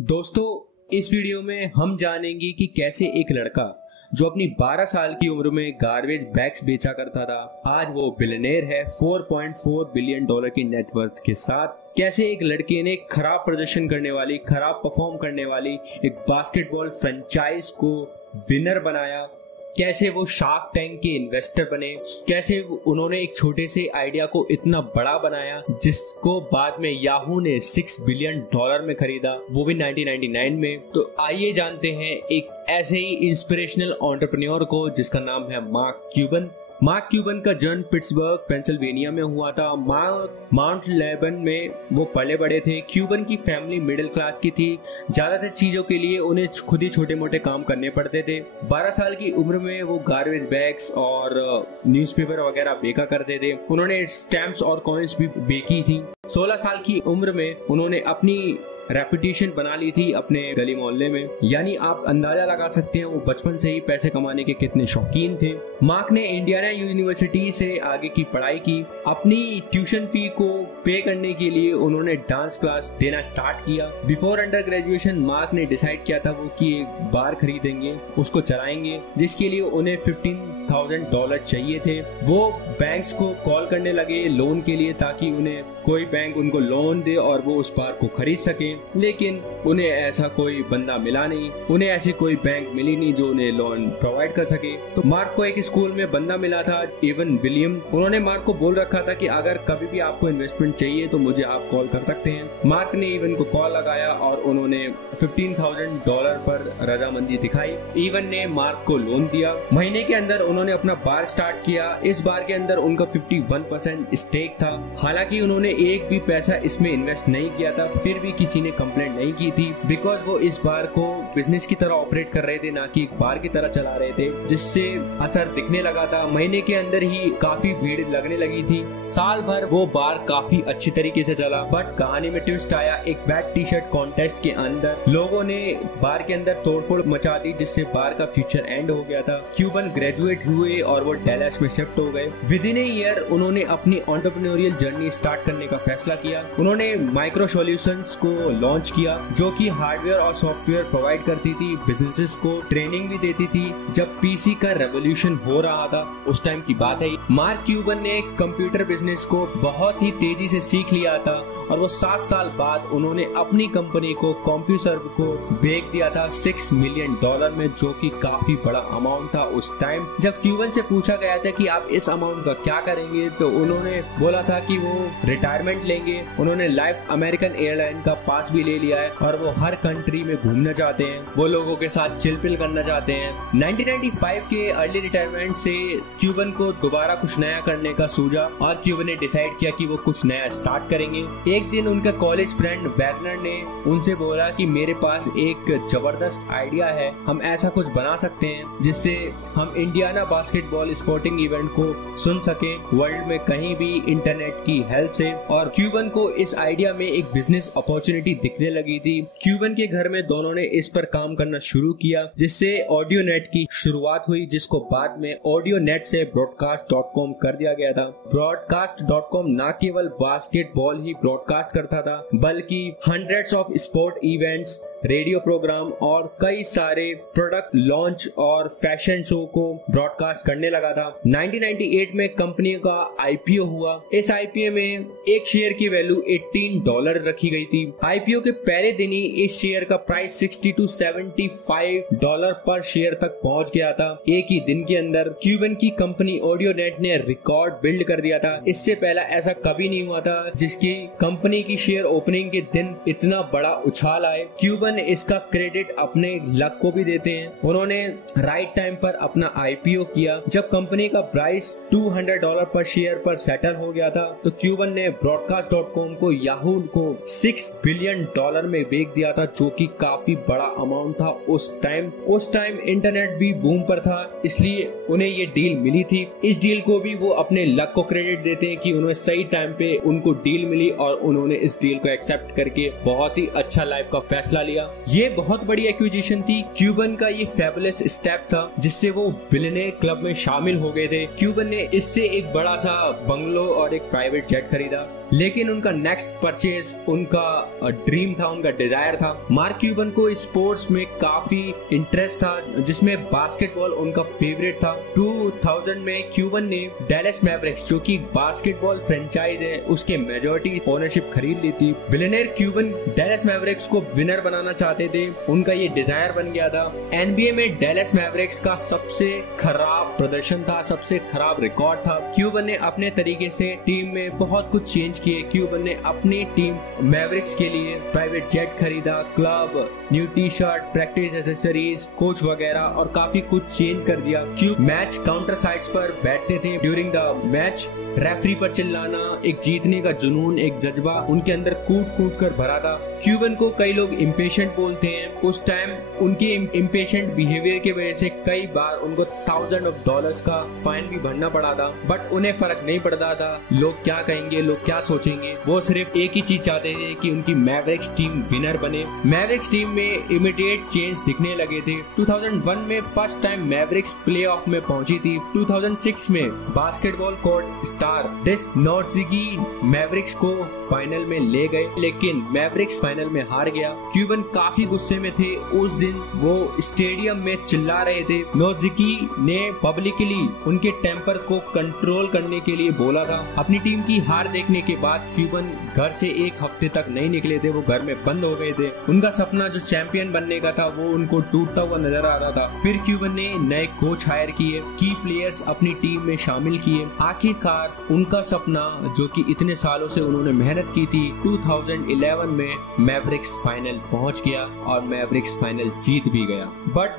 दोस्तों, इस वीडियो में हम जानेंगे कि कैसे एक लड़का जो अपनी 12 साल की उम्र में गार्बेज बैग्स बेचा करता था, आज वो बिलियनेयर है 4.4 बिलियन डॉलर की नेटवर्थ के साथ। कैसे एक लड़के ने खराब प्रदर्शन करने वाली, खराब परफॉर्म करने वाली एक बास्केटबॉल फ्रेंचाइज को विनर बनाया, कैसे वो शार्क टैंक के इन्वेस्टर बने, कैसे उन्होंने एक छोटे से आइडिया को इतना बड़ा बनाया जिसको बाद में याहू ने 6 बिलियन डॉलर में खरीदा, वो भी 1999 में। तो आइए जानते हैं एक ऐसे ही इंस्पिरेशनल एंटरप्रेन्योर को जिसका नाम है मार्क क्यूबन। मार्क क्यूबन का जन्म पिट्सबर्ग पेंसिल्वेनिया में हुआ था। माउंट लेबन में वो पले बड़े थे। क्यूबन की फैमिली मिडिल क्लास की थी। ज्यादातर चीजों के लिए उन्हें खुद ही छोटे मोटे काम करने पड़ते थे। 12 साल की उम्र में वो गार्बेज बैग्स और न्यूज़पेपर वगैरह बेचा करते थे। उन्होंने स्टैम्प्स और कॉइन्स भी बेची थी। 16 साल की उम्र में उन्होंने अपनी रेपुटेशन बना ली थी अपने गली मोहल्ले में। यानी आप अंदाजा लगा सकते हैं वो बचपन से ही पैसे कमाने के कितने शौकीन थे। मार्क ने इंडियाना यूनिवर्सिटी से आगे की पढ़ाई की। अपनी ट्यूशन फी को पे करने के लिए उन्होंने डांस क्लास देना स्टार्ट किया। बिफोर अंडर ग्रेजुएशन मार्क ने डिसाइड किया था वो कि एक बार खरीदेंगे, उसको चलाएंगे, जिसके लिए उन्हें $15,000 चाहिए थे। वो बैंक्स को कॉल करने लगे लोन के लिए ताकि उन्हें कोई बैंक उनको लोन दे और वो उस बार को खरीद सके, लेकिन उन्हें ऐसा कोई बंदा मिला नहीं। उन्हें ऐसी कोई बैंक मिली नहीं जो उन्हें लोन प्रोवाइड कर सके। तो मार्क को एक स्कूल में बंदा मिला था, इवन विलियम। उन्होंने मार्क को बोल रखा था कि अगर कभी भी आपको इन्वेस्टमेंट चाहिए तो मुझे आप कॉल कर सकते हैं। मार्क ने इवन को कॉल लगाया और उन्होंने $15,000 पर रजामंदी दिखाई। इवन ने मार्क को लोन दिया। महीने के अंदर उन्होंने अपना बार स्टार्ट किया। इस बार के अंदर उनका 51% स्टेक था। हालांकि उन्होंने एक भी पैसा इसमें इन्वेस्ट नहीं किया था, फिर भी किसी ने कंप्लेंट नहीं की थी, बिकॉज वो इस बार को बिजनेस की तरह ऑपरेट कर रहे थे, ना कि एक बार की तरह चला रहे थे, जिससे असर दिखने लगा था। महीने के अंदर ही काफी भीड़ लगने लगी थी। साल भर वो बार काफी अच्छी तरीके से चला, बट कहानी में ट्विस्ट आया। एक वेट टी शर्ट कॉन्टेस्ट के अंदर लोगों ने बार के अंदर तोड़फोड़ मचा दी, जिससे बार का फ्यूचर एंड हो गया था। क्यूबन ग्रेजुएट हुए और वो डैलस में शिफ्ट हो गए। विद इन ए ईयर उन्होंने अपनी एंटरप्रेन्योरियल जर्नी स्टार्ट करने का फैसला किया। उन्होंने माइक्रो सॉल्यूशंस को लॉन्च किया जो कि हार्डवेयर और सॉफ्टवेयर प्रोवाइड करती थी, बिजनेसेस को ट्रेनिंग भी देती थी। जब पीसी का रेवोल्यूशन हो रहा था उस टाइम की बात है। मार्क क्यूबन ने कंप्यूटर बिजनेस को बहुत ही तेजी से सीख लिया था और वो 7 साल बाद उन्होंने अपनी कंपनी को कॉम्प्यूटर को बेच दिया था $6 मिलियन में, जो कि काफी बड़ा अमाउंट था उस टाइम। जब क्यूबन से पूछा गया था कि आप इस अमाउंट का क्या करेंगे, तो उन्होंने बोला था कि वो रिटायरमेंट लेंगे। उन्होंने लाइफ अमेरिकन एयरलाइन का पास भी ले लिया है और वो हर कंट्री में घूमना चाहते हैं, वो लोगों के साथ चिलपिल करना चाहते हैं। 1995 के अर्ली रिटायरमेंट से क्यूबन को दोबारा कुछ नया करने का सूझा और क्यूबन ने डिसाइड किया कि वो कुछ नया स्टार्ट करेंगे। एक दिन उनका कॉलेज फ्रेंड वैगनर ने उनसे बोला कि मेरे पास एक जबरदस्त आइडिया है, हम ऐसा कुछ बना सकते हैं जिससे हम इंडियाना बास्केटबॉल स्पोर्टिंग इवेंट को सुन सके वर्ल्ड में कहीं भी इंटरनेट की हेल्प से। और क्यूबन को इस आइडिया में एक बिजनेस अपॉर्चुनिटी दिखने लगी थी। क्यूबन के घर में दोनों ने इस पर काम करना शुरू किया, जिससे ऑडियो नेट की शुरुआत हुई, जिसको बाद में ऑडियो नेट से broadcast.com कर दिया गया था। broadcast.com न केवल बास्केटबॉल ही ब्रॉडकास्ट करता था, बल्कि hundreds of sport events, radio program और कई सारे प्रोडक्ट लॉन्च और फैशन शो को ब्रॉडकास्ट करने लगा था। 1998 में कंपनी का आईपीओ हुआ। इस आईपीओ में एक शेयर की वैल्यू $18 रखी गई थी। आईपीओ के पहले दिन ही इस शेयर का प्राइस $60 to $75 पर शेयर तक पहुंच गया था। एक ही दिन के अंदर क्यूबन की कंपनी ऑडियो नेट ने रिकॉर्ड बिल्ड कर दिया था। इससे पहले ऐसा कभी नहीं हुआ था जिसकी कंपनी की शेयर ओपनिंग के दिन इतना बड़ा उछाल आए। क्यूबन इसका क्रेडिट अपने लक को भी देते हैं। उन्होंने राइट टाइम पर अपना आईपीओ किया। जब कंपनी का प्राइस $200 पर शेयर पर सेटल हो गया था, तो क्यूबन ने broadcast.com को याहू को $6 बिलियन में बेच दिया था, जो कि काफी बड़ा अमाउंट था उस टाइम इंटरनेट भी बूम पर था, इसलिए उन्हें ये डील मिली थी। इस डील को भी वो अपने लक को क्रेडिट देते हैं कि उन्हें सही टाइम पे उनको डील मिली और उन्होंने इस डील को एक्सेप्ट करके बहुत ही अच्छा लाइफ का फैसला लिया। ये बहुत बड़ी एक्विजिशन थी। क्यूबन का ये फेबुलस स्टेप था जिससे वो बिलियनेयर क्लब में शामिल हो गए थे। क्यूबन ने इससे एक बड़ा सा बंगलो और एक प्राइवेट जेट खरीदा। लेकिन उनका नेक्स्ट परचेज उनका ड्रीम था, उनका डिजायर था। मार्क क्यूबन को स्पोर्ट्स में काफी इंटरेस्ट था, जिसमें बास्केटबॉल उनका फेवरेट था। 2000 में क्यूबन ने डैलस मैवरिक्स, जो कि बास्केटबॉल फ्रेंचाइज है, उसके मेजॉरिटी ओनरशिप खरीद ली थी। बिलियनेयर क्यूबन डैलस मैवरिक्स को विनर बनाना चाहते थे, उनका ये डिजायर बन गया था। एनबीए में डैलस मैवरिक्स का सबसे खराब प्रदर्शन था, सबसे खराब रिकॉर्ड था। क्यूबन ने अपने तरीके से टीम में बहुत कुछ चेंज किए। क्यूबन ने अपनी टीम मैवरिक्स के लिए प्राइवेट जेट खरीदा, club, new T shirt, practice accessories, coach वगैरह और काफी कुछ चेंज कर दिया। क्यूब मैच काउंटर साइड्स पर बैठते थे। ड्यूरिंग द मैच रेफरी पर चिल्लाना, एक जीतने का जुनून, एक जज्बा उनके अंदर कूट कूट कर भरा था। क्यूबन को कई लोग इम्पेशेंट बोलते हैं। उस टाइम उनके इम्पेशेंट बिहेवियर की वजह से कई बार उनको $1000 का फाइन भी भरना पड़ा था, बट उन्हें फर्क नहीं पड़ता था लोग क्या कहेंगे, लोग क्या सोचेंगे। वो सिर्फ एक ही चीज चाहते थे कि उनकी मैवरिक्स टीम विनर बने। मैवरिक्स टीम में इमीडिएट चेंज दिखने लगे थे। 2001 में फर्स्ट टाइम मैवरिक्स प्लेऑफ में पहुंची थी। 2006 में बास्केटबॉल कोर्ट स्टार डिस नोवित्स्की मैवरिक्स को फाइनल में ले गए, लेकिन मैवरिक्स फाइनल में हार गया। क्यूबन काफी गुस्से में थे। उस दिन वो स्टेडियम में चिल्ला रहे थे। नोवित्स्की ने पब्लिकली उनके टेम्पर को कंट्रोल करने के लिए बोला था। अपनी टीम की हार देखने के बाद क्यूबन घर से एक हफ्ते तक नहीं निकले थे, वो घर में बंद हो गए थे। उनका सपना जो चैंपियन बनने का था वो उनको टूटता हुआ नजर आ रहा था। फिर क्यूबन ने नए कोच हायर किए, की प्लेयर्स अपनी टीम में शामिल किए। आखिरकार उनका सपना जो कि इतने सालों से उन्होंने मेहनत की थी, 2011 में मैवरिक्स फाइनल पहुंच गया और मैवरिक्स फाइनल जीत भी गया। बट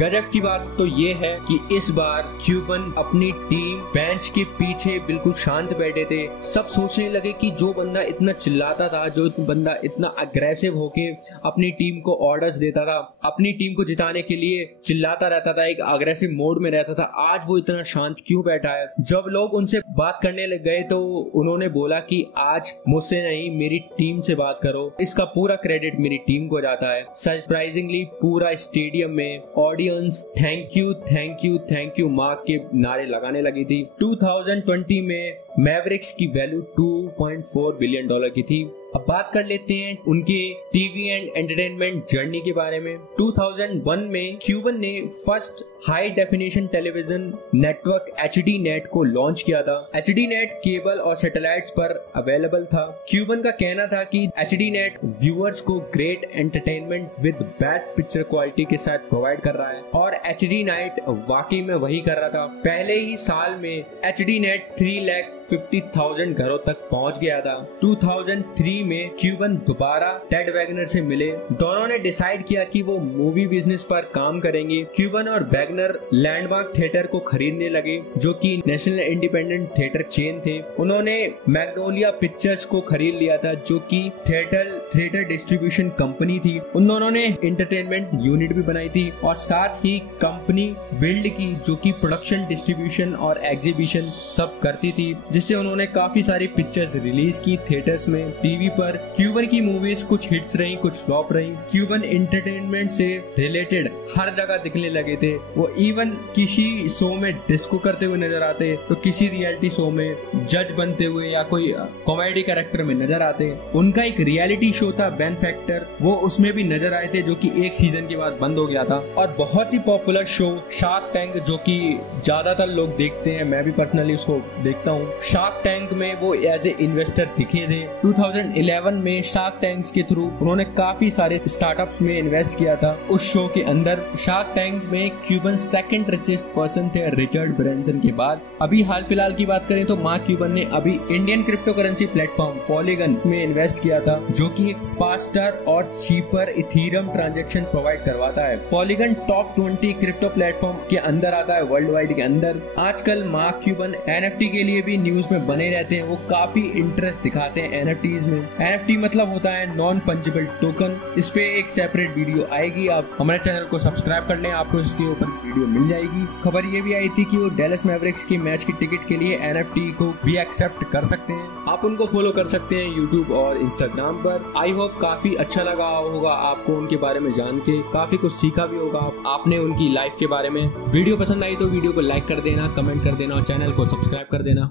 गजब की बात तो ये है कि इस बार क्यूबन अपनी टीम बेंच के पीछे बिल्कुल शांत बैठे थे। सब सोचने लगे कि जो बंदा इतना चिल्लाता था, जो बंदा इतना अग्रेसिव होके अपनी टीम को ऑर्डर्स देता था, अपनी टीम को जिताने के लिए चिल्लाता रहता था, एक अग्रेसिव मोड में रहता था, आज वो इतना शांत क्यों बैठा है। जब लोग उनसे बात करने लग गए तो उन्होंने बोला कि आज मुझसे नहीं, मेरी टीम से बात करो। इसका पूरा क्रेडिट मेरी टीम को जाता है। सरप्राइजिंगली पूरा स्टेडियम में audience thank you thank you thank you mark के नारे लगाने लगी थी। 2020 में मैवरिक्स की वैल्यू $2.4 बिलियन की थी। अब बात कर लेते हैं उनके टीवी एंड एंटरटेनमेंट जर्नी के बारे में। 2001 में क्यूबन ने first high definition television network HD net को लॉन्च किया था। HD नेट केबल और सैटेलाइट्स पर अवेलेबल था। क्यूबन का कहना था कि HD नेट व्यूअर्स को great entertainment with best picture quality के साथ प्रोवाइड कर रहा है और HD नेट वाकई में वही कर रहा था। पहले ही साल में HD नेट 350,000 घरों तक पहुंच गया था। 2003 में क्यूबन दोबारा टेड वैगनर से मिले। दोनों ने डिसाइड किया कि वो मूवी बिजनेस पर काम करेंगे। क्यूबन और वैगनर लैंडमार्क थिएटर को खरीदने लगे, जो कि नेशनल इंडिपेंडेंट थिएटर चेन थे। उन्होंने मैग्नोलिया पिक्चर्स को खरीद लिया था, जो कि थिएटर डिस्ट्रीब्यूशन कंपनी थी। उन दोनों ने एंटरटेनमेंट यूनिट भी बनाई थी और साथ ही कंपनी बिल्ड की, जो कि प्रोडक्शन, डिस्ट्रीब्यूशन और एग्जीबिशन सब करती थी, जिससे उन्होंने काफी सारी पिक्चर्स रिलीज की थिएटर्स में, टीवी पर। क्यूबन की मूवीज कुछ हिट्स रही, कुछ फ्लॉप रही। क्यूबन एंटरटेनमेंट से रिलेटेड हर जगह दिखने लगे थे। वो इवन किसी शो में डिस्को करते हुए नजर आते, तो किसी रियलिटी शो में जज बनते हुए या कोई कॉमेडी कैरेक्टर में नजर आते। उनका एक रियलिटी शो था बैन फैक्टर, वो उसमें भी नजर आए थे, जो कि एक सीजन के बाद बंद हो गया था। और बहुत ही पॉपुलर शो शार्क टैंक, जो कि ज्यादातर लोग देखते हैं, मैं भी पर्सनली उसको देखता हूँ। शार्क टैंक में वो एज ए इन्वेस्टर दिखे थे। 2011 में शार्क टैंक्स के थ्रू उन्होंने काफी सारे स्टार्टअप्स में इन्वेस्ट किया था। उस शो के अंदर शार्क टैंक में क्यूबन सेकंड रिचेस्ट पर्सन थे रिचर्ड ब्रैंसन के बाद। अभी हाल फिलहाल की बात करें तो मार्क क्यूबन ने अभी Indian crypto currency platform polygon में इन्वेस्ट किया था, जो कि एक फास्टर और चीपर इथीरियम ट्रांजैक्शन प्रोवाइड करवाता है। पॉलीगन टॉप 20 क्रिप्टो प्लेटफॉर्म के अंदर आता है वर्ल्ड वाइड के अंदर। आजकल मार्क क्यूबन NFT के लिए भी न्यूज में बने रहते हैं। वो काफी इंटरेस्ट दिखाते हैं NFTs में। NFT मतलब होता है नॉन फंजिबल टोकन। इस पे एक सेपरेट वीडियो आएगी, आप हमारे चैनल को सब्सक्राइब कर लें, आपको इसके ऊपर वीडियो मिल जाएगी। खबर ये भी आई थी कि वो डैलस मैवरिक्स के मैच की टिकट के लिए NFT को भी एक्सेप्ट कर सकते हैं। आप उनको फॉलो कर सकते हैं यूट्यूब और इंस्टाग्राम पर। आई होप काफी अच्छा लगा होगा आपको उनके बारे में जान के, काफी कुछ सीखा भी होगा आपने उनकी लाइफ के बारे में। वीडियो पसंद आई तो वीडियो को लाइक कर देना, कमेंट कर देना और चैनल को सब्सक्राइब कर देना।